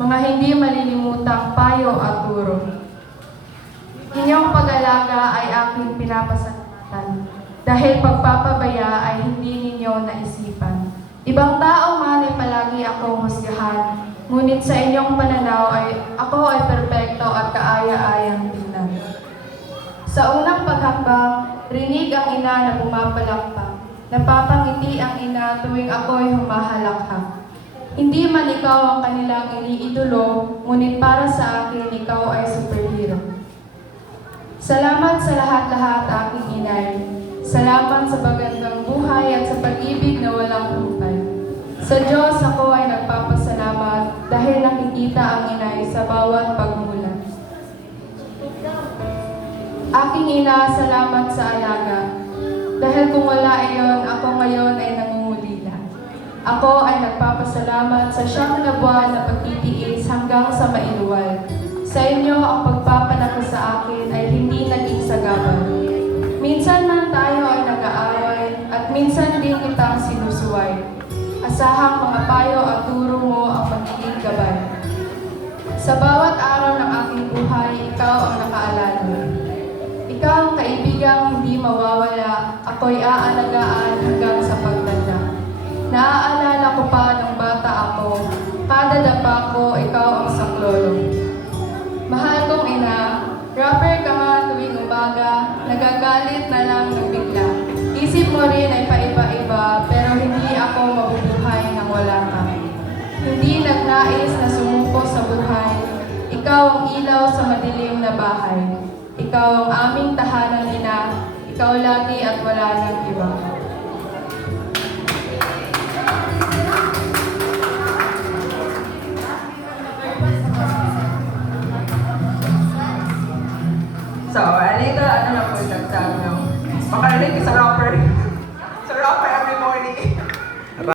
mga hindi malilimutang payo at turo. Inyong pag-alaga ay aking pinapasalamatan, dahil pagpapabaya ay hindi ninyo naisipan. Ibang tao man ay palagi akong husgahan, ngunit sa inyong pananaw ay ako ay perpekto at kaaya-ayang tingnan. Sa unang paghakbang, rinig ang ina na pumapalakpak, napapangiti ang ina tuwing ako'y humahalakhak. Hindi man ikaw ang kanilang iniidolo, ngunit para sa akin ikaw ay superhero. Salamat sa lahat-lahat, aking inay. Salamat sa magandang buhay at sa pag-ibig na walang humpay. Sa Diyos ako ay nagpapasalamat dahil nakikita ang inay sa bawat pagmulat. Aking ina, salamat sa alaga. Dahil kung wala iyon, ako ngayon ay nangungulila. Ako ay nagpapasalamat sa 9 buwan na pagtitiis hanggang sa mailuwal. Sa inyo, ang pagpapanako sa akin ay hindi naging sagabal. Minsan man tayo ay nag-aaway at minsan din kitang sinusuway. Asahang mga payo at turo mo ang magiging gabay. Sa bawat araw ng aking buhay, ikaw ang nakaalala. Ikaw ang kaibigang hindi mawawala, ako'y aalagaan hanggang sa pagtanda. Naaalala ko pa nung bata ako, kada dapa ko, ikaw ang saklolo. Mahal kong ina, rapper ka nga tuwing umaga, nagagalit na lang ng bigla. Isip mo rin ay paiba-iba, pero hindi ako mabubuhay nang wala ka. Hindi nagnais na sumuko sa buhay, ikaw ang ilaw sa madilim na bahay. Ikaw ang aming tahanan, ina, ikaw lagi at wala nang iba. So, anito, ano na po yung nagsama ng makarelate sa